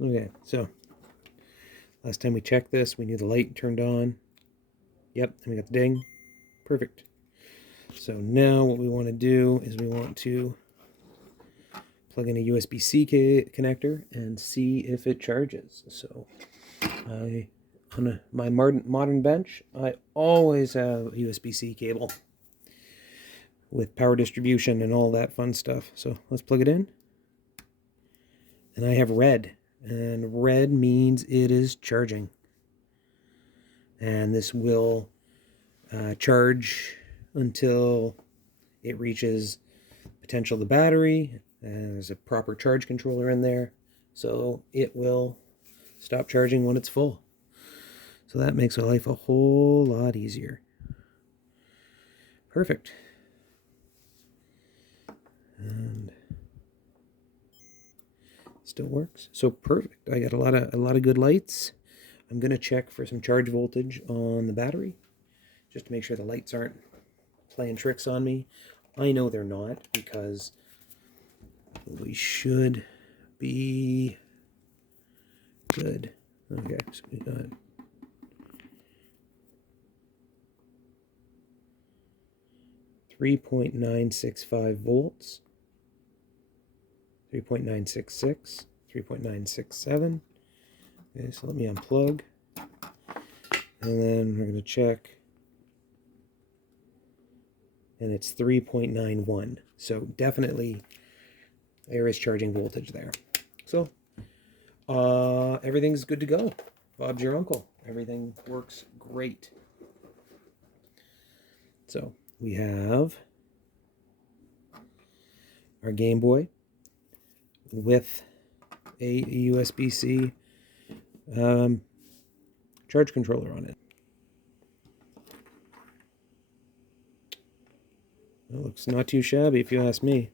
Okay, so last time we checked this, we knew the light turned on. Yep, and we got the ding. Perfect. So now what we want to do is we want to plug in a USB-C connector and see if it charges. So on my modern bench, I always have a USB-C cable with power distribution and all that fun stuff. So let's plug it in. And I have red. And red means it is charging. And this will charge until it reaches potential of the battery. And there's a proper charge controller in there. So it will stop charging when it's full. So that makes my life a whole lot easier. Perfect. And still works. So perfect. I got a lot of good lights. I'm gonna check for some charge voltage on the battery, just to make sure the lights aren't playing tricks on me. I know they're not, because we should be good. Okay, so we got 3.965 volts, 3.966, 3.967. Okay, so let me unplug. And then we're going to check. And it's 3.91. So definitely there is charging voltage there. So everything's good to go. Bob's your uncle. Everything works great. So we have our Game Boy with a USB-C charge controller on it. It looks not too shabby if you ask me.